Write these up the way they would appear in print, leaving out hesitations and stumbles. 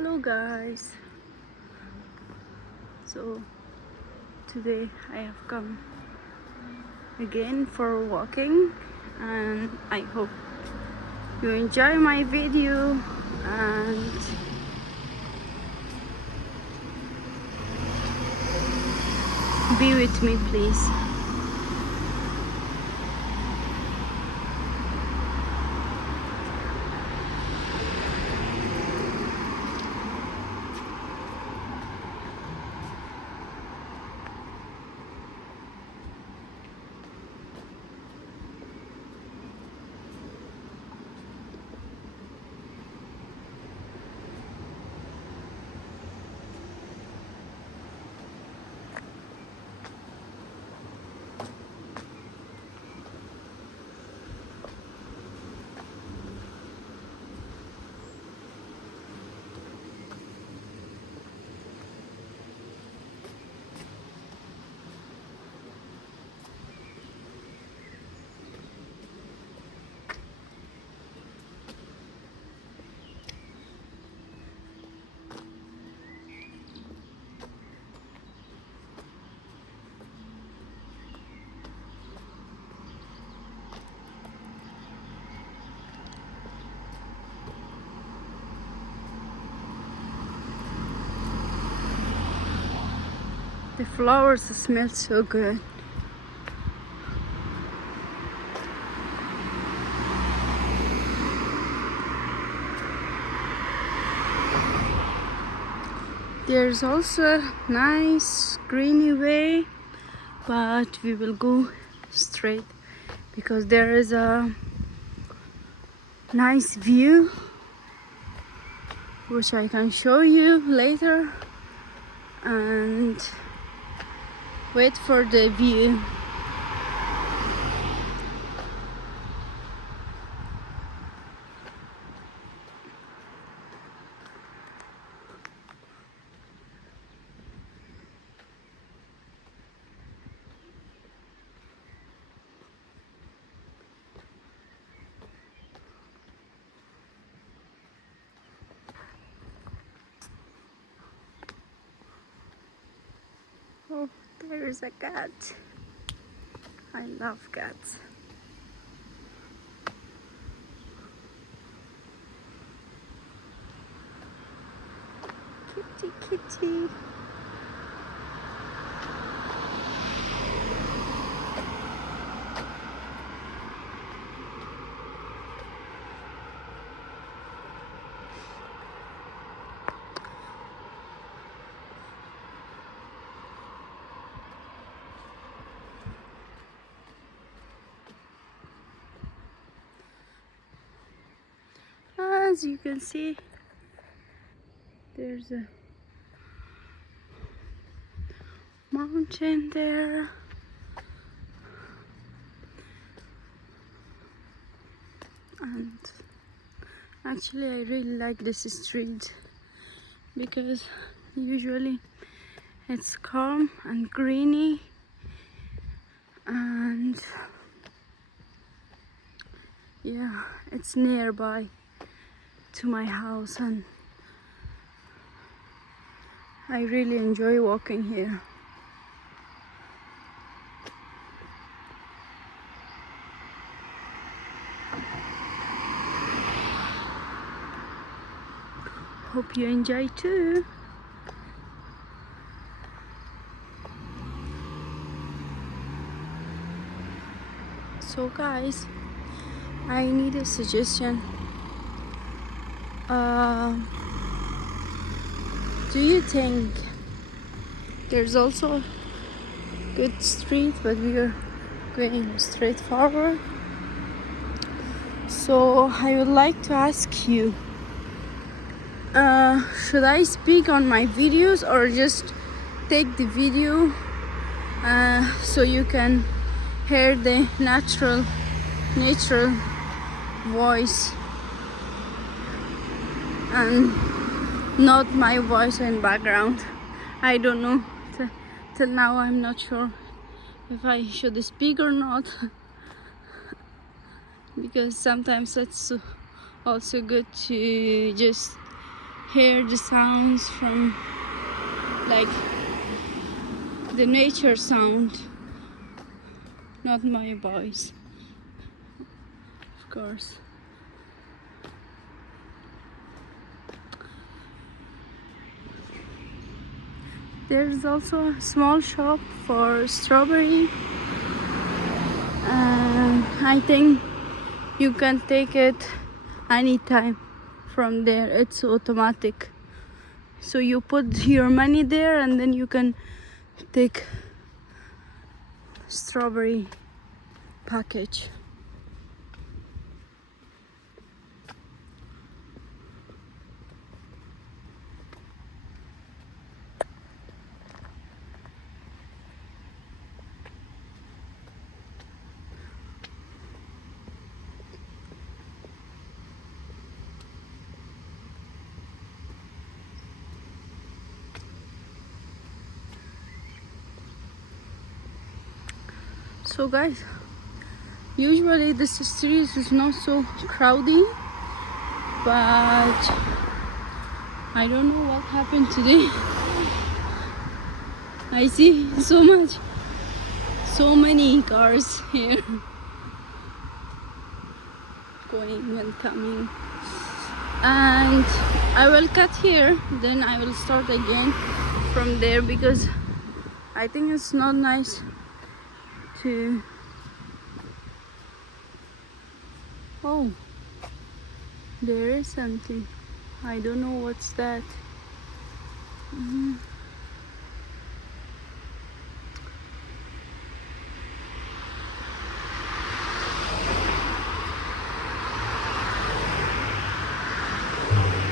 Hello guys, so today I have come again for walking and I hope you enjoy my video and be with me please. The flowers smell so good. There's also a nice greeny way, but we will go straight because there is a nice view which I can show you later, and wait for the view. Oh, there is a cat. I love cats. Kitty, kitty. As you can see, there's a mountain there. And actually I really like this street because usually it's calm and greeny, and yeah, it's nearby to my house and I really enjoy walking here. Hope you enjoy too. So guys, I need a suggestion. Do you think there's also a good street, but we are going straight forward? So I would like to ask you, should I speak on my videos or just take the video so you can hear the natural voice and not my voice in background? I don't know. Till now I'm not sure if I should speak or not because sometimes it's also good to just hear the sounds from like the nature sound, not my voice, of course. There's also a small shop for strawberry, and I think you can take it anytime from there. It's automatic, so you put your money there and then you can take strawberry package. So guys, usually this street is not so crowded, but I don't know what happened today. I see so many cars here going and coming, and I will cut here, then I will start again from there, because I think it's not nice to... Oh, there is something. I don't know what's that.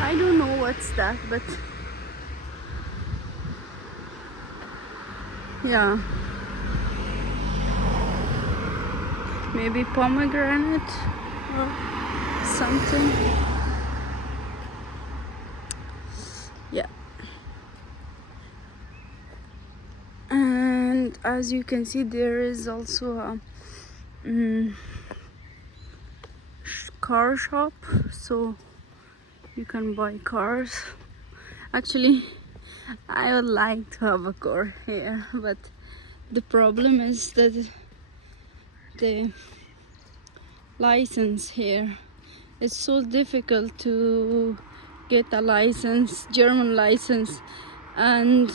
I don't know what's that, but yeah, maybe pomegranate or something. Yeah, and as you can see, there is also a car shop, so you can buy cars. Actually, I would like to have a car here, but the problem is that the license here, it's so difficult to get a license, German license, and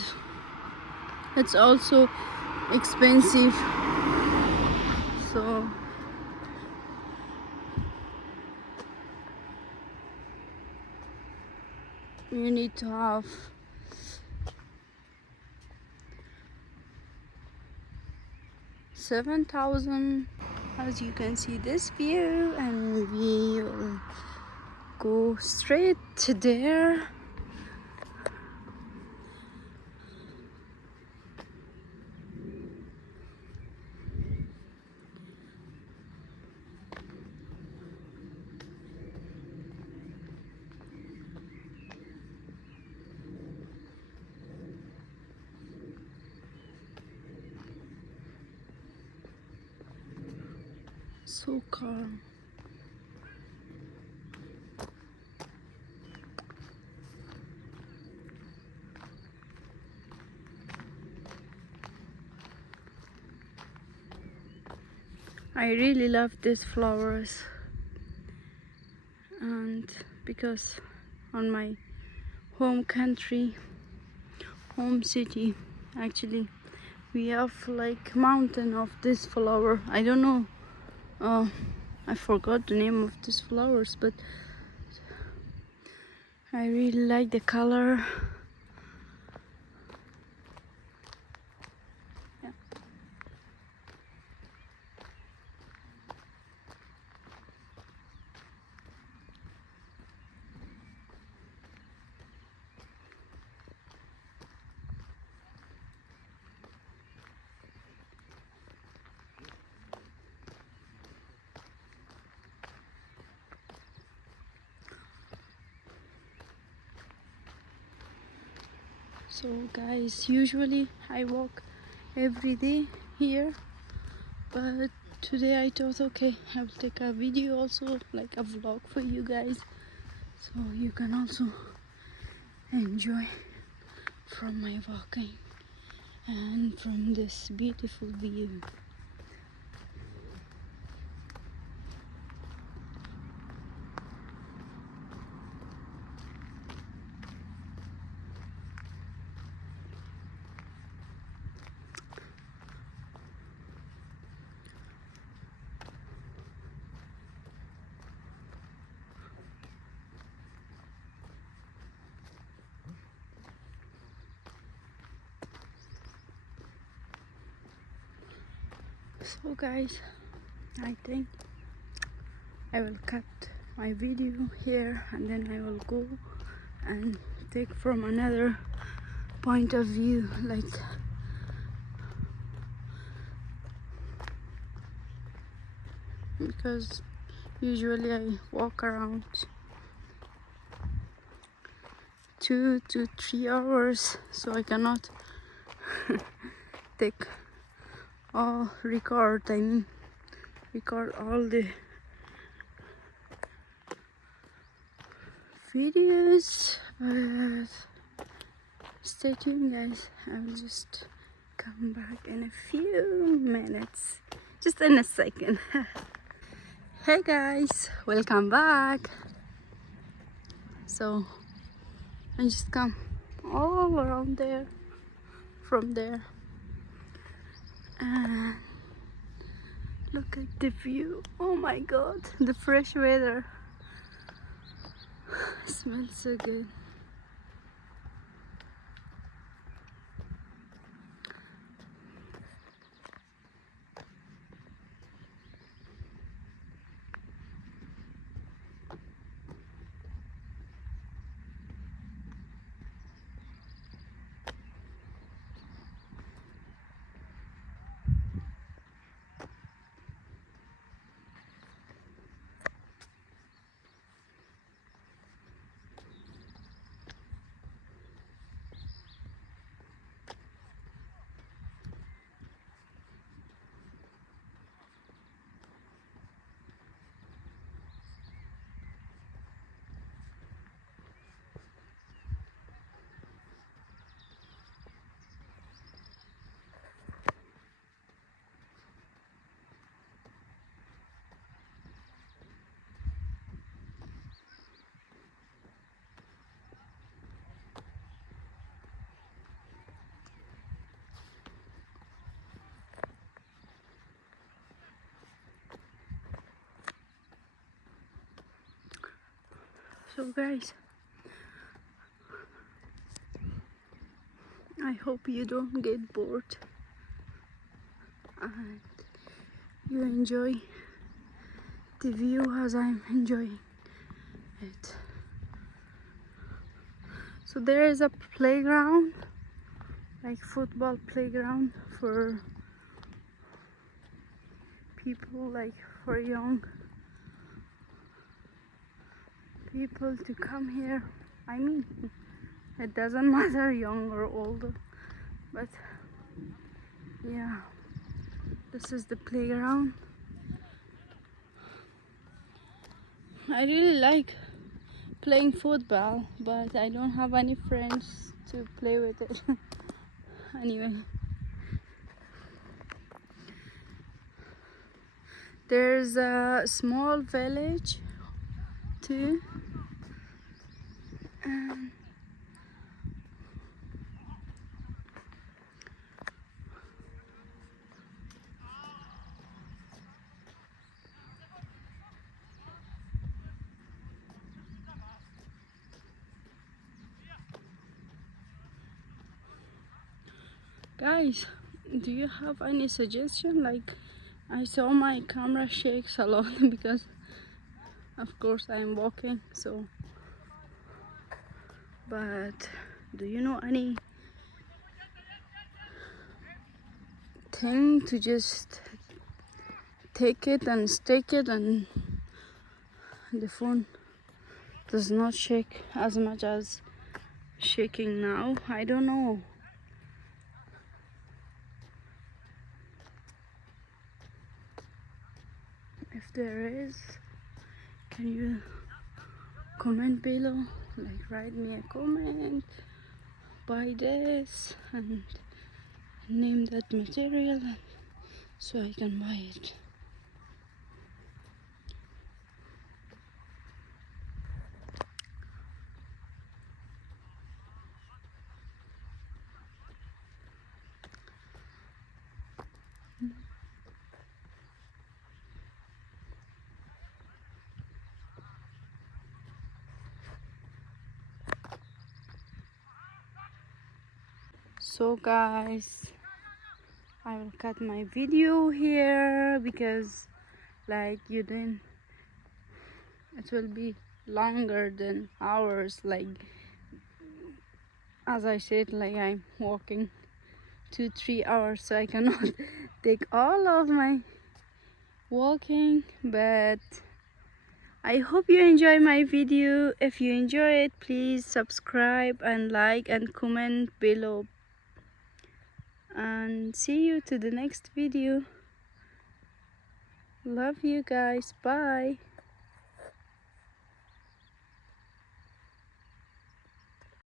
it's also expensive. So you need to have 7,000. As you can see this view, and we will go straight to there. So calm. I really love these flowers, and because on my home country, home city, actually, we have like mountain of this flower. I don't know, I forgot the name of these flowers, but I really like the color. Yeah. So guys, usually I walk every day here, but today I thought, okay, I will take a video also, like a vlog for you guys, so you can also enjoy from my walking and from this beautiful view. So guys, I think I will cut my video here and then I will go and take from another point of view, like because usually I walk around 2 to 3 hours, so I cannot take all record all the videos, but stay tuned guys, I will just come back in a few minutes, just in a second. Hey guys, welcome back. So I just come all around there, from there, and look at the view. Oh my god, the fresh weather smells so good. So guys, I hope you don't get bored and you enjoy the view as I'm enjoying it. So there is a playground, like football playground for people, like for young people to come here. I mean, it doesn't matter young or old, but yeah, this is the playground. I really like playing football, but I don't have any friends to play with it. Anyway, there's a small village too, and guys, do you have any suggestion? Like, I saw my camera shakes a lot because of course I'm walking, so, but do you know any thing to just take it and stick it and the phone does not shake as much as shaking now? I don't know. If there is, can you comment below? like write me a comment, buy this and name that material so I can buy it. So guys, I will cut my video here because like you didn't, it will be longer than hours. Like as I said, like I'm walking 2-3 hours, so I cannot take all of my walking, but I hope you enjoy my video. If you enjoy it, please subscribe and like and comment below, and see you to the next video. Love you guys. Bye.